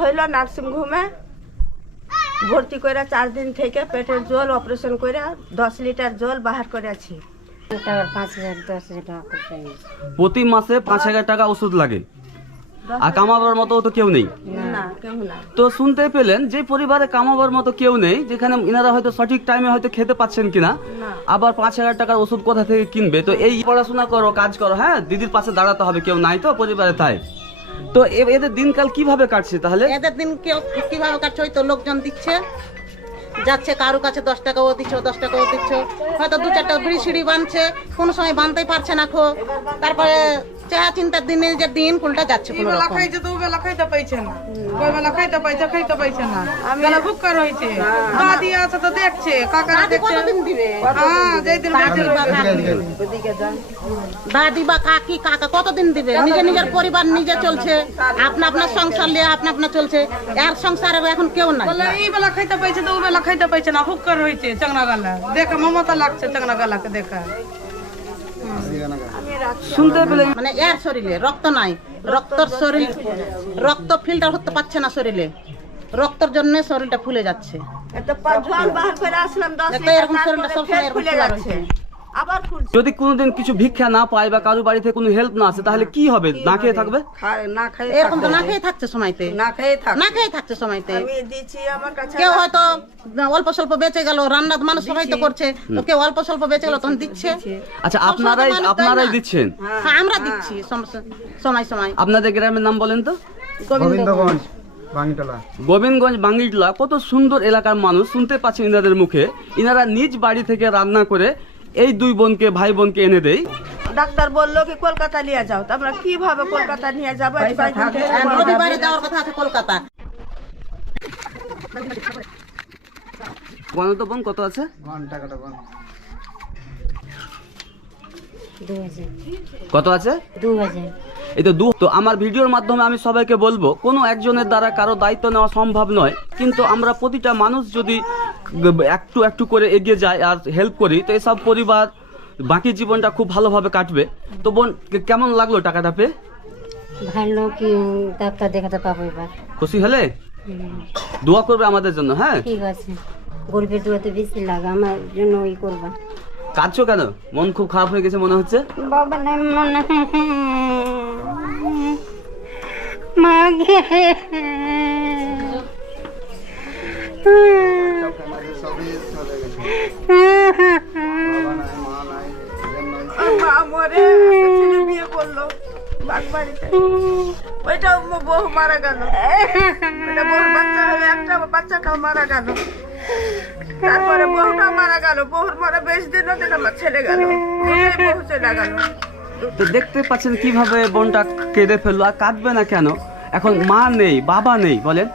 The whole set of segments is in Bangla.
হইল নার্সিংহোমে ভর্তি করে 4 দিন থেকে পেটের জল অপারেশন করে 10 লিটার জল বাহার করেছি। প্রতি মাসে 5,000 টাকা ওষুধ লাগে, আর কামাবার মতো তো কেউ নেই। না, কেউ না। তো শুনতে পেলেন যে পরিবারে কামাবার মতো কেউ নেই, যেখানে ইনারা হয়তো সঠিক টাইমে হয়তো খেতে পাচ্ছেন কিনা, আবার 5,000 টাকার ওষুধ কোথা থেকে কিনবে? তো এই পড়াশোনা করো, কাজ করো, হ্যাঁ, দিদির পাশে দাঁড়াতে হবে, কেউ নাই তো পরিবারে, তাই তো এদের দিনকাল কিভাবে কাটছে? তাহলে এদের দিন কিভাবে কাটছে? ওই তো লোকজন দিচ্ছে, যাচ্ছে কারো কাছে 10 টাকা ও দিচ্ছ, 10 টাকা ও দিচ্ছ, হয়তো 2-4টা বিড়ি সিঁড়ি বাঁধছে, কোনো সময় বাঁধতেই পারছে না খো। তারপরে চাহা চিন্তার দিনে যে দিন ফুলটা যাচ্ছে, কোনো রকম খাইছে তো বেলা খাইতে পাইছে না, ওই বেলা খাইতে পাইছে না, বেলা ভুক্কা রয়েছে। দাদি আছে তো দেখছে, কাকারা দেখছে। কতদিন দিবে? হ্যাঁ, যেই দিন দাদি বা কাকি কাকা কতদিন দিবে? নিজের পরিবার নিজে চলছে, আপনার সংসার নিয়ে আপনার চলছে, এর সংসারে এখন কেউ নাই। বলে এই বেলা খাইতে পাইছে তো ও বেলা খাইতে পাইছে না, ভুক্কা রয়েছে চাংনা গালা দেখা, মমতা লাগছে চাংনা গালাকে দেখা। শুনতে পেলে মানে এর শরীরে রক্ত নাই, রক্ত ফিল্টার হতে পারছে না শরীরে, রক্তের জন্য শরীরটা ফুলে যাচ্ছে। জল বাহার করে আসলাম 10 দেখো এরকম শরীরটা লিটার, সবসময় ফুলে যাচ্ছে, আবার ফুলছে। যদি কোনোদিন কিছু ভিক্ষা না পায় বা কারো বাড়ি থেকে কোনো হেল্প না আসে, তাহলে কি হবে? না খেয়ে থাকবে? না খাই, এরকম তো না খেয়ে থাকছে সময়তে, না খেয়ে থাক। না খেয়ে থাকছে সময়তে। আমি দিচ্ছি আমার কাছে, কেউ হয়তো অল্প স্বল্প বেঁচে গেল, রান্না মানুষ সবাই তো করছে, তো কেউ অল্প স্বল্প বেঁচে গেল তখন দিচ্ছে। আচ্ছা, আপনারাই দিচ্ছেন? হ্যাঁ, আমরা দিচ্ছি সময় সময়। আপনাদের গ্রামের নাম বলেন তো? গোবিন্দগঞ্জ বাঙ্গিটলা। গোবিন্দগঞ্জ বাঙ্গিটলা, কত সুন্দর এলাকার মানুষ। শুনতে পাচ্ছেন ইনাদের মুখে, ইনারা নিজ বাড়ি থেকে রান্না করে এই 2 বোনকে, ভাই বোনকে এনে দেয়। ডাক্তার বললো কি কলকাতা নিয়ে যাও, তো আমরা কিভাবে কলকাতা নিয়ে যাবো? রবিবারে যাওয়ার কথা আছে কলকাতা। বলো তো বোন, কত আছে? কত আছে? 2000। এই তো তো আমার ভিডিওর মাধ্যমে আমি সবাইকে বলবো, কোনো একজনের দ্বারা কারো দায়িত্ব নেওয়া সম্ভব নয়, কিন্তু আমরা প্রতিটা মানুষ যদি একটু একটু করে এগিয়ে যায় আর হেল্প করি, তো এসব পরিবার বাকি জীবনটা খুব ভালোভাবে কাটবে। তো বোন, কেমন লাগলো টাকাটা পেয়ে? ভালো, কি ডাক্তার দেখাতে পাবো এবার। খুশি হলে? দোয়া করবে আমাদের জন্য, হ্যাঁ? ঠিক আছে, গরিবের দোয়া তো বেশি লাগে, আমার জন্য ওই করবা। কাঁদছো কেন? মন খুব খারাপ হয়ে গেছে মনে হচ্ছে। বাবা নাই মনে মাগে বিয়ে করলো বাড়িতে, ওইটা বহু মারা গেল, বহু বাচ্চা হলো, একটা বাচ্চাটাও মারা গেল, তারপরে বহুটা মারা গেল, বহুর মরে বেশ দিন আমার ছেলে গেল, বহু চলে গেল। তো দেখতে পাচ্ছেন কিভাবে বোনটা কেঁদে ফেললো। আর কাঁদবে না কেন? এখন মা নেই, বাবা নেই বলেন,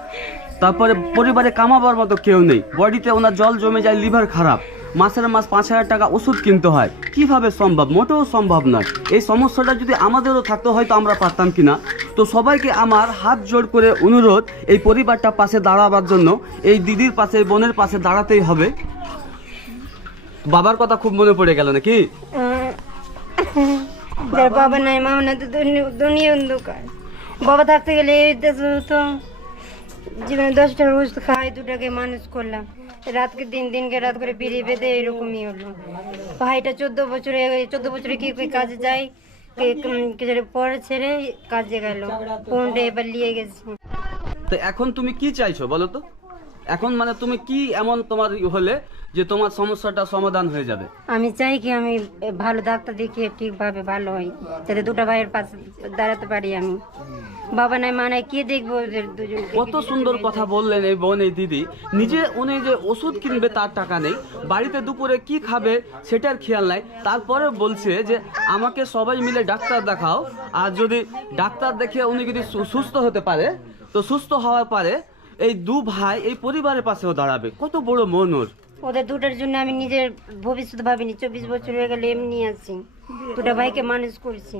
তারপরে পরিবারে কামাবার মতো কেউ নেই, বডিতে ওনার জল জমে যায়, লিভার খারাপ, মাসের মাস 5,000 টাকা ওষুধ কিনতে হয়। কিভাবে সম্ভব? মোটেও সম্ভব নয়। এই সমস্যাটা যদি আমাদেরও থাকতো হয়তো আমরা পারতাম কিনা। তো সবাইকে আমার হাত জোড় করে অনুরোধ, এই পরিবারটা পাশে দাঁড়াবার জন্য, এই দিদির পাশে, বোনের পাশে দাঁড়াতেই হবে। বাবার কথা খুব মনে পড়ে গেল নাকি? বাবা নাই, মা নাই, তো দুনিয়া অন্ধকার। বাবা থাকতে গেলে তো জীবনে 10 টাকার ওষুধ খাই, 2 টাকায় মানুষ করলাম, রাতকে দিনকে রাত করে বেরিয়ে বেঁধে এরকমই হলো। ভাইটা 14 বছরে কি কাজে যায়, পরে ছেড়ে কাজে গেল, ফোনটা এবার নিয়ে গেছে। তো এখন তুমি কি চাইছো বলো তো? এখন মানে তুমি কি এমন তোমার হলে যে তোমার সমস্যাটা সমাধান হয়ে যাবে? আমি চাই কি আমি ভালো ডাক্তার দেখিয়ে ঠিকভাবে ভালো হই, যাতে 2টা ভাইয়ের পাশে দাঁড়াতে পারি আমি। বাবা নাই, মা নাই, কে দেখবো ওদের দুজন? কত সুন্দর কথা বললেন এই বোন, এই দিদি। উনি যে ওষুধ কিনবে তার টাকা নেই, বাড়িতে দুপুরে কি খাবে সেটার খেয়াল নাই, তারপরে বলছে যে আমাকে সবাই মিলে ডাক্তার দেখাও, আর যদি ডাক্তার দেখে উনি যদি সুস্থ হতে পারে, তো সুস্থ হওয়ার পরে এই 2 ভাই এই পরিবারের পাশেও দাঁড়াবে। কত বড় মন ওর। ওদের 2টার জন্য আমি নিজের ভবিষ্যৎ ভাবিনি, 24 বছর হয়ে গেলে এমনি আছি, 2টা ভাইকে মানুষ করছি।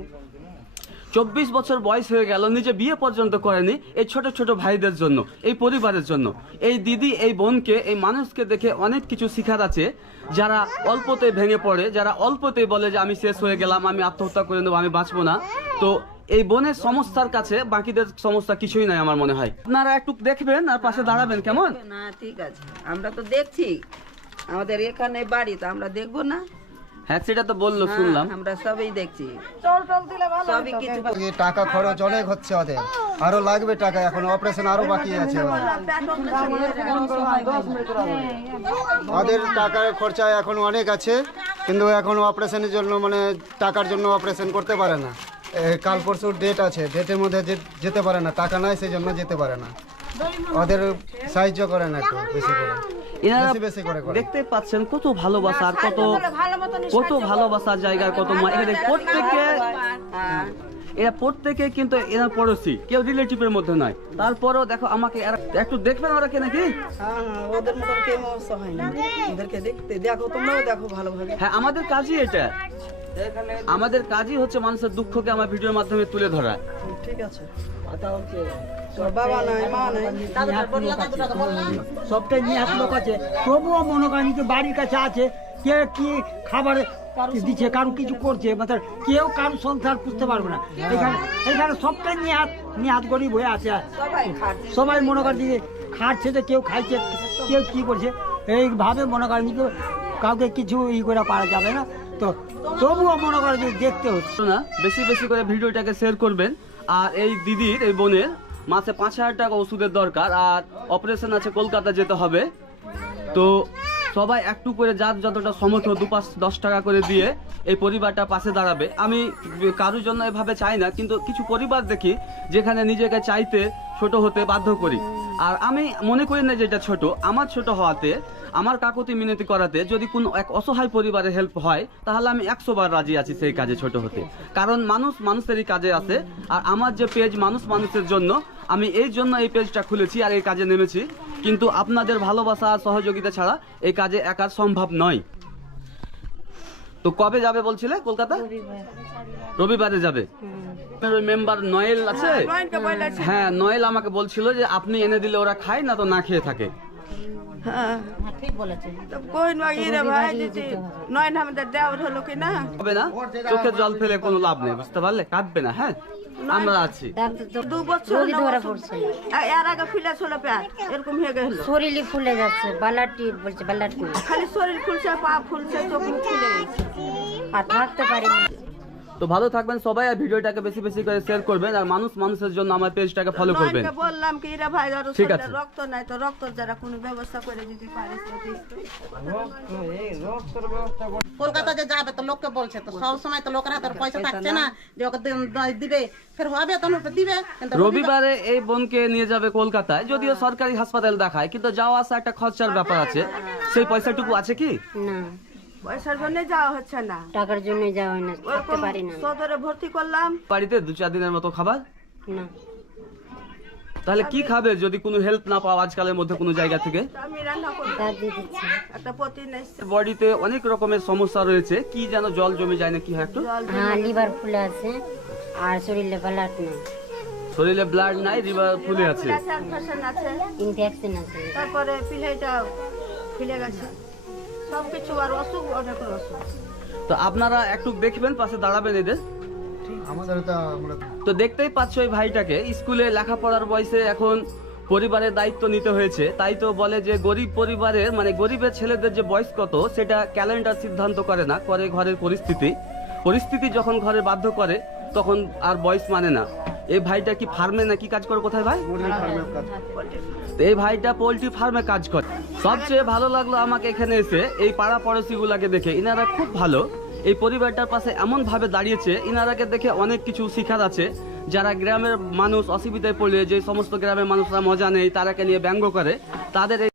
24 বছর বয়স হয়ে গেল, নিজে বিয়ে পর্যন্ত করেনি এই ছোট ছোট ভাইদের জন্য, এই পরিবারের জন্য। এই দিদি, এই বোনকে, এই মানুষকে দেখে অনেক কিছু শিখার আছে। যারা অল্পতে ভেঙে পড়ে, যারা অল্পতেই বলে যে আমি শেষ হয়ে গেলাম, আমি আত্মহত্যা করে নেবো, আমি বাঁচবো না, তো এই বোনের সমস্যার কাছে বাকিদের সমস্যা কিছুই নাই আমার মনে হয়। আপনারা একটু দেখবেন আর পাশে দাঁড়াবেন, কেমন? না ঠিক আছে, আমরা তো দেখছি, আমাদের এখানে বাড়ি, তো আমরা দেখবো না? হ্যাঁ সেটা তো বললো, শুনলাম। আমরা সবই দেখছি, সবই কিছু। এই টাকা খরচ অনেক হচ্ছে ওদের, আরো লাগবে টাকা, এখন অপারেশন আরো বাকি আছে ওদের টাকার খরচা এখন অনেক আছে, কিন্তু এখন অপারেশনের জন্য মানে টাকার জন্য অপারেশন করতে পারে না। কাল পরশু ডেট আছে, ডেটের মধ্যে যেতে পারে না, টাকা নাই সেই জন্য যেতে পারে না। ওদের সাহায্য করে না একটু বেশি করে, এনারা বেশি করে করে। দেখতে পাচ্ছেন কত ভালোবাসা, আর কত ভালোবাসার জায়গায় কত মা। এখানে প্রত্যেকে, এরা প্রত্যেকে কিন্তু এরা পড়োশি, কেউ রিলেটিভের মধ্যে নয়। তারপরেও দেখো আমাকে একটু দেখবেন ওরা কে নাকি। ওদের মতো কেউ হয় না, ওদেরকে দেখতে দেখো, তোমরাও দেখো ভালোভাবে। হ্যাঁ, আমাদের কাজই এটা, আমাদের কাজই হচ্ছে মানুষের দুঃখকে আমার ভিডিওর মাধ্যমে তুলে ধরা। ঠিক আছে, বাবা নাই, মা নাই, সবটাই নিয়ে লোক আছে, তবুও মনে করেন যে বাড়ির কাছে আছে, কে কি খাবার দিচ্ছে, কারো কিছু করছে, মানে কেউ কারো সংসার পুষতে পারবে না। এখানে সবটাই নিহাত গরিব হয়ে আছে, সবাই মনে করেন যে খাচ্ছে, যে কেউ খাইছে, কেউ কি করছে, এইভাবে মনে করেন যে কাউকে কিছু করে পারা যাবে না। তো তবুও মনে করেন যে দেখতে হচ্ছে না, বেশি বেশি করে ভিডিওটাকে শেয়ার করবেন। আর এই দিদির, এই বোনের মাসে 5,000 টাকা ওষুধের দরকার, আর অপারেশন আছে, কলকাতা যেতে হবে। তো সবাই একটু করে যার যতটা সমর্থ 2-5-10 টাকা করে দিয়ে এই পরিবারটা পাশে দাঁড়াবে। আমি কারোর জন্য এভাবে চাই না, কিন্তু কিছু পরিবার দেখি যেখানে নিজেকে চাইতে ছোট হতে বাধ্য করি। আর আমি মনে করি না যে এটা ছোট, আমার ছোট হওয়াতে, আমার কাকুতি মিনতি করাতে যদি কোনো এক অসহায় পরিবারের হেল্প হয়, তাহলে আমি 100 বার রাজি আছি সেই কাজে ছোট হতে। কারণ মানুষ মানুষেরই কাজে আছে, আর আমার যে পেজ মানুষ মানুষের জন্য, আমি এই জন্য এই পেজটা খুলেছি আর এই কাজে নেমেছি। কিন্তু আপনাদের ভালোবাসা আর সহযোগিতা ছাড়া এই কাজে একা সম্ভব নয়। তো কবে যাবে বলছিলে কলকাতা? রবিবারে যাবে। ওই মেম্বার নয়েল আছে, হ্যাঁ নয়েল আমাকে বলছিল যে আপনি এনে দিলে ওরা খায় না, তো না খেয়ে থাকে। ঠিক বলেছে। হবে না, চোখে জল ফেলে কোনো লাভ নেই, বুঝতে পারলে? কাঁদবে না, হ্যাঁ আমরা আছি। 2 বছর ধরা পড়ছে, এর আগে ফুলে ছিল প্যার, এরকম হয়ে গেল, শরীরে ফুলে যাচ্ছে, বালাটি বলছে, বালাটি খালি শরীর ফুলছে, পা ফুলছে, চোখ ফুলে গেছে, আর থাকতে পারি না। তো ভালো থাকবেন সবাই, আর ভিডিওটাকে বেশি বেশি করে শেয়ার করবেন, আর মানুষ মানুষের জন্য আমার পেজটাকে ফলো করবেন। বললাম কি রে ভাই, ঠিক আছে। রক্ত নাই তো রক্ত যারা কোনো ব্যবস্থা করে দিতে পারে। কলকাতা যে যাবে তো লোককে বলছে, তো সব সময় তো লোকের হাতে পয়সা থাকছে না যে ওকে দিবে, ফের হবে তখন দিবে। কিন্তু রবিবারে এই বোনকে নিয়ে যাবে কলকাতায়, যদিও সরকারি হাসপাতাল দেখায়, কিন্তু যাওয়া আসা একটা খরচার ব্যাপার আছে। সেই পয়সাটুকু আছে কি? না, পয়সার জন্য যাওয়া হচ্ছে না, টাকার জন্য যাওয়া হয় না, থাকতে পারি না। সদরে ভর্তি করলাম, বাড়িতে 2-4 দিনের মতো খাবার। না, তাহলে কি খাবে যদি কোনো হেল্প না পাও আজকালের মধ্যে কোনো জায়গা থেকে? আমি রান্না করি, দাঁত দিয়ে দিচ্ছি। একটা পতি নেই, বডিতে অনেক রকমের সমস্যা রয়েছে, কি যেন জল জমে যায় না কি হয় একটু? হ্যাঁ, লিভার ফুলে আছে, আর শরীরে ব্লাড নেই, শরীরে ব্লাড নাই, লিভার ফুলে আছে, ইনফেকশন আছে, ইনফেকশন আছে। তারপরে পিলাইটা ফুলে গেছে, সবকিছু, আর অসুখ, অনেক অসুখ। তো আপনারা একটু দেখবেন, পাশে দাঁড়াবেন এদের। আমাদের তো আমরা তো দেখতেই পাচ্ছ এই ভাইটাকে, স্কুলে লেখাপড়ার বয়সে এখন পরিবারের দায়িত্ব নিতে হয়েছে। তাই তো বলে যে গরিব পরিবারের, মানে গরিবের ছেলেদের যে বয়স কত সেটা ক্যালেন্ডার সিদ্ধান্ত করে না, করে ঘরের পরিস্থিতি যখন ঘরে বাধ্য করে তখন আর বয়স মানে না। এই ভাইটা কি ফার্মে নাকি কাজ করে? কোথায় ভাই? তো এই ভাইটা পোল্ট্রি ফার্মে কাজ করে। সবচেয়ে ভালো লাগলো আমাকে এখানে এসে এই পাড়া পড়োশি গুলাকে দেখে, ইনারা খুব ভালো। এই পরিবারটার পাশে এমন ভাবে দাঁড়িয়েছে, ইনারাকে দেখে অনেক কিছু শিখার আছে। যারা গ্রামের মানুষ অসুবিধায় পড়লে যে সমস্ত গ্রামের মানুষরা মজা নেই, তারাকে নিয়ে ব্যঙ্গ করে, তাদের